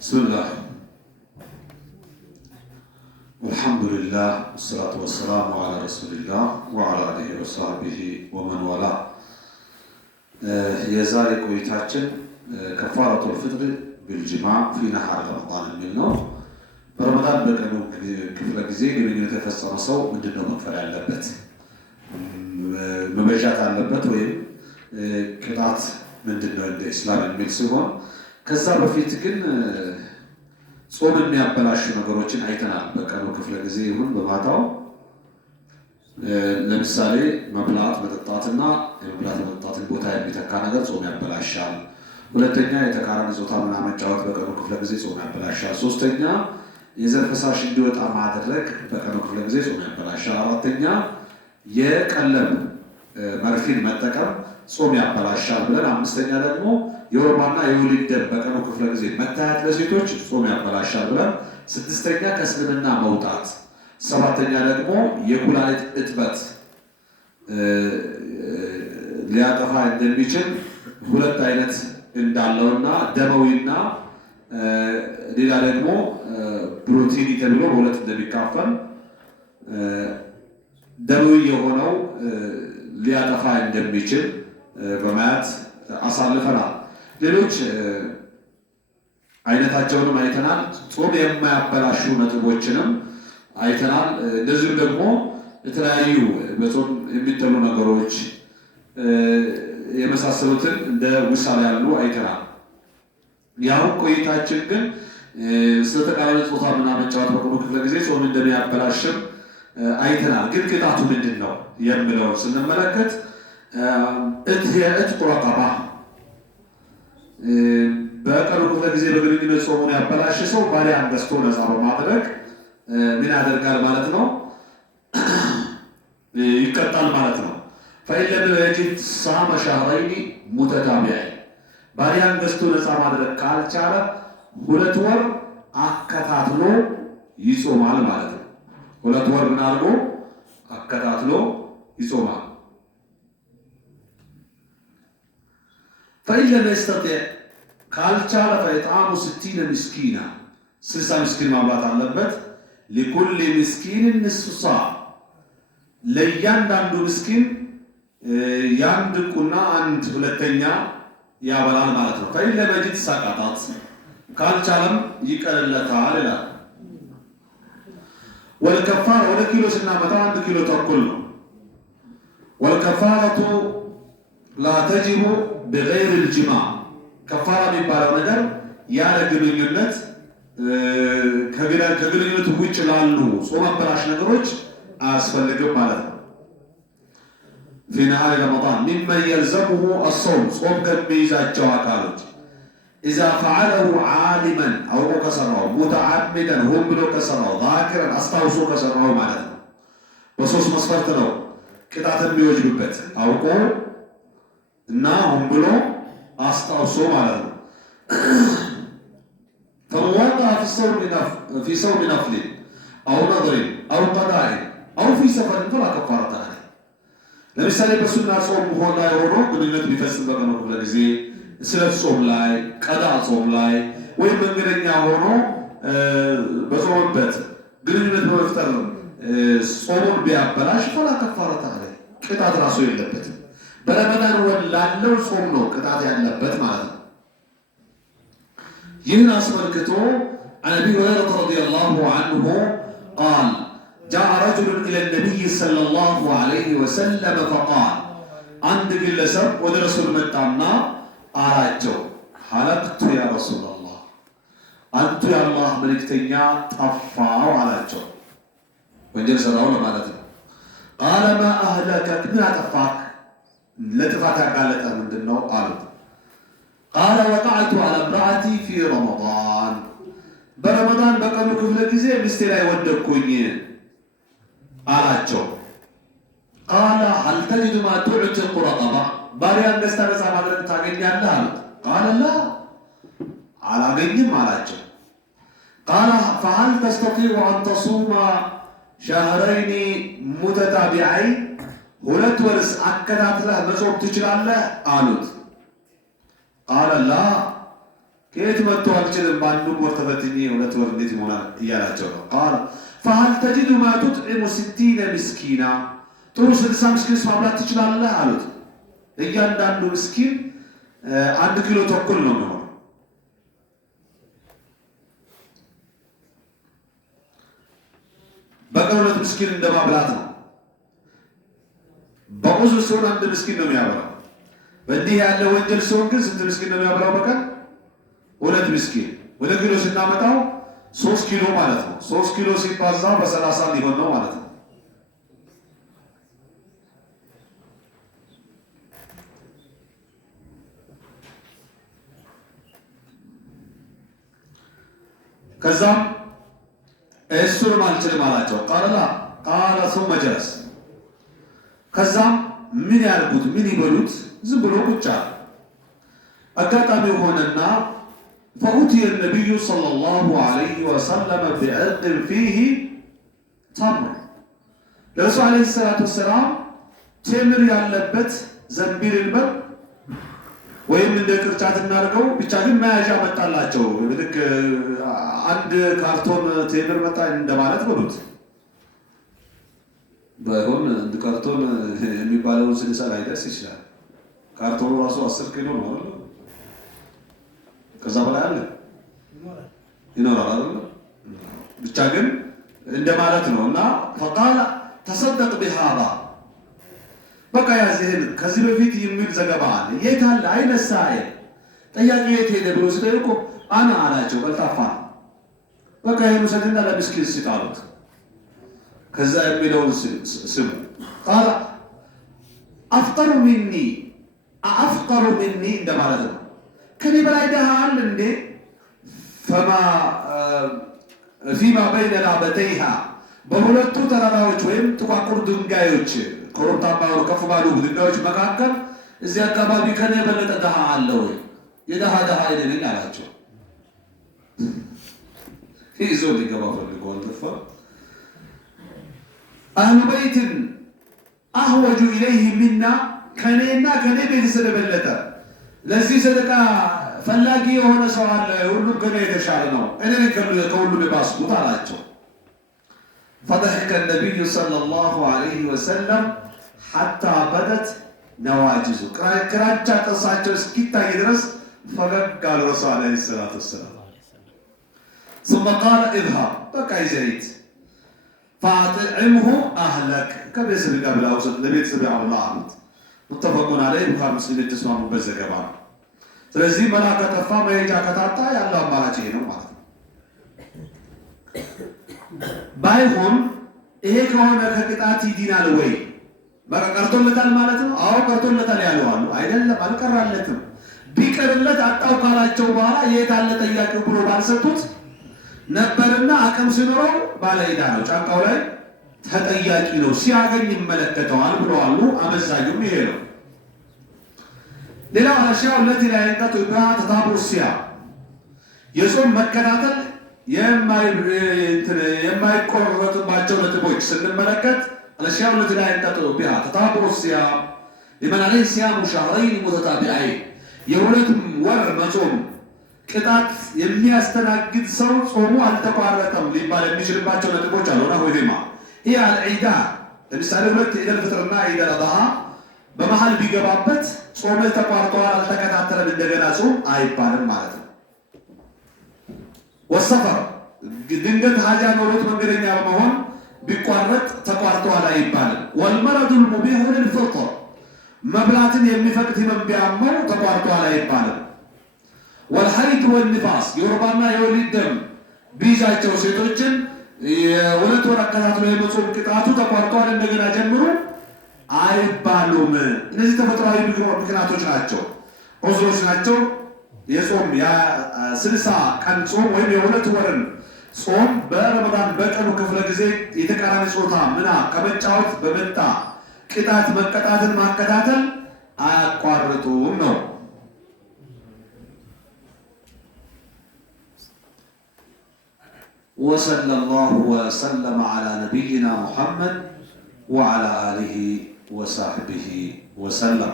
بسم الله والحمد لله والصلاة والسلام على رسول الله وعلى آله وصحبه ومن والاه የዛሬ ቆይታችን ከፋረቱል ፍጥር بالجماع في نهار رمضان የሚል ነው። በረመዳን በቀኑ ክፍለ ጊዜ ግንኙነት የፈጸመ ሰው ምንድነው መክፈል ያለበት? መበጃት አለበት ወይም ቅጣት ምንድነው እንደ እስላም የሚል ሲሆን ከዛ በፊት ግን ጾም የሚያበላሹ ነገሮችን አይተናል። በቀኑ ክፍለ ጊዜ ይሁን በማታው ለምሳሌ መብላት መጠጣትና የመብላት መጠጣትን ቦታ የሚተካ ነገር ጾም ያበላሻል። ሁለተኛ የተቃራኒ ጾታ ምናምን መጫወት በቀኑ ክፍለ ጊዜ ጾም ያበላሻል። ሶስተኛ የዘር ፈሳሽ እንዲወጣ ማድረግ በቀኑ ክፍለ ጊዜ ጾም ያበላሻል። አራተኛ የቀለብ መርፊን መጠቀም ጾም ያበላሻል ብለን፣ አምስተኛ ደግሞ የወርማና የወሊድ ደም በቀኑ ክፍለ ጊዜ መታየት ለሴቶች ጾም ያበላሻል ብለን፣ ስድስተኛ ከእስልምና መውጣት፣ ሰባተኛ ደግሞ የኩላሊት እጥበት ሊያጠፋ እንደሚችል ሁለት አይነት እንዳለውና ደመዊና ሌላ ደግሞ ፕሮቲን ተብሎ በሁለት እንደሚካፈል ደመዊ የሆነው ሊያጠፋ እንደሚችል በማየት አሳልፈናል። ሌሎች አይነታቸውንም አይተናል። ጾም የማያበላሹ ነጥቦችንም አይተናል። እንደዚሁም ደግሞ የተለያዩ በጾም የሚጠሉ ነገሮች የመሳሰሉትን እንደ ውሳኔ ያሉ አይተናል። ያሁን ቆይታችን ግን ስለተቃራኒ ጾታ ምናምን መጫወት በቀኑ ክፍለ ጊዜ ጾም እንደሚያበላሽም አይተናል። ግን ቅጣቱ ምንድን ነው የሚለውን ስንመለከት እትየት ቁረቀባ በቀኑ ክፍለ ጊዜ በግንኙነት ጾሙን ያበላሸ ሰው ባሪያን ገዝቶ ነፃ በማድረግ ምን ያደርጋል ማለት ነው? ይቀጣል ማለት ነው። فإن لم يجد صام شهرين متتابعين ባሪያን ገዝቶ ነፃ ማድረግ ካልቻለ 2 ወር አከታትሎ ይጾማል ማለት ነው። 2 ወር ምን አድርጎ አከታትሎ ይጾማል። فإن لم يستطع ካልቻለ فإطعام 60 مسكينا 60 مسكين ማብላት አለበት። لكل مسكين نصف صاع ለእያንዳንዱ ምስኪን ያንድ ቁና አንድ ሁለተኛ ያበላል ማለት ነው። فإن لم يجد سقطت ካልቻለም ይቀርለታል ይላል። والكفارة ወደ ኪሎ ስናመጣ 1 ኪሎ ተኩል ነው። والكفارة لا تجب بغير الجماع كفارة የሚባለው ነገር ያለ ግንኙነት ከግንኙነት ውጭ ላሉ ጾም አበላሽ ነገሮች አያስፈልግም ማለት ነው። في نهار رمضان ممن يلزمه الصوم صوم ከሚይዛቸው አካሎች إذا فعله عالما أو كسره متعمدا هم ብሎ ከሰራው ذاكرا አስታውሶ ከሰራው ማለት ነው። በሶስት መስፈርት ነው ቅጣት የሚወጅብበት፣ አውቆ እና هم ብሎ አስታውሶ ማለት ነው። فموقع في صوم نفل أو نظر أو قضاء أو في سفر فلا كفارة عليه ለምሳሌ በሱና ጾም ላይ ሆኖ ግንኙነት ቢፈጽም በቀኑ ክፍለ ጊዜ ስለት ጾም ላይ ቀዳ ጾም ላይ ወይም መንገደኛ ሆኖ በጾምበት ግንኙነት በመፍጠር ጾሙን ቢያበላሽ ፈላ ከፋረተ አለ ቅጣት ራሱ የለበትም። በረመዳን ወር ላለው ጾም ነው ቅጣት ያለበት ማለት ነው። ይህን አስመልክቶ عن أبي هريرة رضي الله عنه قال جاء رجل إلى النبي صلى الله عليه وسلم فقال عند ግለሰብ ወደ ረሱል መጣና አላቸው ሐለቅቱ ያ ረሱላህ አንቱ የአላህ መልእክተኛ ጠፋው አላቸው። ወንጀል ሰራው ማለት ነው። قال ما أهلكك ምን አጠፋክ? ለጥፋት ያጋለጠ ምንድነው አሉት። قال وقعت على امرأتي في رمضان በረመዳን በቀኑ ክፍለ ጊዜ ሚስቴ ላይ ወደኩኝ አላቸው። قال هل تجد ما تعتق رقبة ባሪያን ገዝታ ነፃ ማድረግ ታገኛለህ አሉት። قال لا አላገኝም አላቸው። قال فهل تستطيع أن تصوم شهرين متتابعين 2 ወርስ አከታትለህ መጾም ትችላለህ አሉት። قال لا كيف متوا الجلم بانو مرتبتني ولا تورنيت مونا يالاچو قال فهل تجد ما تطعم 60 مسكينا تروس السامسكيس ማብላት ትችላለህ አሉት እያንዳንዱ ምስኪን 1 ኪሎ ተኩል ነው የሚሆነው በቀን 2 ምስኪን እንደማብላት ነው በኡዙር ሲሆን 1 ምስኪን ነው የሚያበላው በእንዲህ ያለ ወንጀል ሲሆን ግን ስንት ምስኪን ነው የሚያበላው በቀን 2 ምስኪን ወደ ኪሎ ስናመጣው 3 ኪሎ ማለት ነው 3 ኪሎ ሲባዛ በ30 ሊሆን ነው ማለት ነው ከዛም እሱን ማልችልም አላቸው ቃለ ثم جلس ከዛም ምን ያርጉት ምን ይበሉት ዝም ብሎ ቁጭ አለ አጋጣሚ ሆነና فأتي النبي صلى الله عليه وسلم بعرق فيه تمر الرسول عليه الصلاة والسلام تمر ያለበት ዘንቢል ልበል ወይም እንደ ቅርጫት እናርገው ብቻ ግን መያዣ መጣላቸው ልክ አንድ ካርቶን ቴምር መጣ እንደማለት ብሉት ባይሆን እንደ ካርቶን የሚባለው ስልሳ ላይ ደርስ ይችላል ካርቶኑ ራሱ 10 ኪሎ ነው አይደል ከዛ በላይ አለ ይኖራል አይደል ብቻ ግን እንደማለት ነውና فقال تصدق بهذا በቃ ያዘህን ከዚህ በፊት የሚል ዘገባ አለ የታለ አይነ ሳይል ጠያቂ የት ሄደ ብሎ ሲጠይቁ አና አላቸው ቀልጣፋ በቃ የሙሰትና ለምስኪን ሲጣሉት ከዛ የሚለው ስም قال افقر مني እንደማለት ነው ከኔ በላይ ደሃል እንዴ فما فيما بين لابتيها በሁለቱ ተራራዎች ወይም ጥቋቁር ድንጋዮች ኮረብታማ ከፍ ባሉ ድንጋዮች መካከል እዚህ አካባቢ ከኔ በለጠ ደሃ አለ ወይ የደሃ አይደለም አላቸው ይዞ ሊገባ ፈልገው ተፈ አህሉ በይት አህወጁ ኢለይሂ ሚና ከኔና ከኔ ቤተሰብ በለጠ ለዚህ ሰደቃ ፈላጊ የሆነ ሰው አለ ሁሉ ከኔ የተሻለ ነው እኔ ከሁሉ በባስኩት አላቸው فضحك النبي صلى الله عليه وسلم حتى بدت نواجزه كراجة تصاعده سكيتا يدرس فقال الرسول عليه الصلاة والسلام ثم قال اذهب بقى زيت فاطعمه أهلك كبسر قبل أوسط نبيت سبع الله عمد متفقون عليه بخار مسلمين تسمعوا بزكبان ስለዚህ መላከ ተፋ መሄጃ ከታጣ ያለው አማራጭ ይሄ ነው ማለት ነው ባይሆን ይሄ ከሆነ ከቅጣት ይዲናል ወይ በቃ ቀርቶለታል ማለት ነው አዎ ቀርቶለታል ያለዋሉ አይደለም አልቀራለትም ቢቀርለት አጣው ካላቸው በኋላ የታለ ጠያቂው ብሎ ባልሰጡት ነበርና አቅም ሲኖረው ባለይዳ ነው ጫንቃው ላይ ተጠያቂ ነው ሲያገኝ ይመለከተዋል ብለዋሉ አመዛኙም ይሄ ነው ሌላው አሻው ለቲ ላይ እንቀጥታ ተታቡሲያ የጾም መከታተል የማይቆረጥባቸው ነጥቦች ስንመለከት አሻው ለቲ ላይ እንቀጥታ ቢያ ተታቡሲያ لمن عليه صيام شهرين متتابعين የሁለት ወር መጾም ቅጣት የሚያስተናግድ ሰው ጾሙ አልተቋረጠም ሊባል የሚችልባቸው ነጥቦች አሉና ወይማ ይሄ አልዒዳ ለምሳሌ ሁለት ኢድ አልፍጥርና ኢድ አልአድሃ በመሃል ቢገባበት ጾም ተቋርጧል አልተከታተለም እንደገና ጾም አይባልም ማለት ነው ወሰፈር ድንገት ሀጃ ኖሮት መንገደኛ በመሆን ቢቋረጥ ተቋርጧል አይባልም والمرض المبيح للفطر መብላትን የሚፈቅድ ህመም ቢያመው ተቋርጧል አይባልም والحيض والنفاس የወርባና የወሊድ ደም ቢይዛቸው ሴቶችን የሁለት ወር አከታትሎ የመጾም ቅጣቱ ተቋርጧል እንደገና ጀምሮ አይባሉም እነዚህ ተፈጥሯዊ ምክንያቶች ናቸው ዑዝሮች ናቸው የጾም ያ 60 ቀን ጾም ወይም የሁለት ወርን ጾም በረመዳን በቀኑ ክፍለ ጊዜ የተቃራኒ ጾታ ምና ከመጫወት በመጣ ቅጣት መቀጣትን ማከታተል አያቋርጡም ነው وصلى الله وسلم على نبينا محمد وعلى آله وصحبه وسلم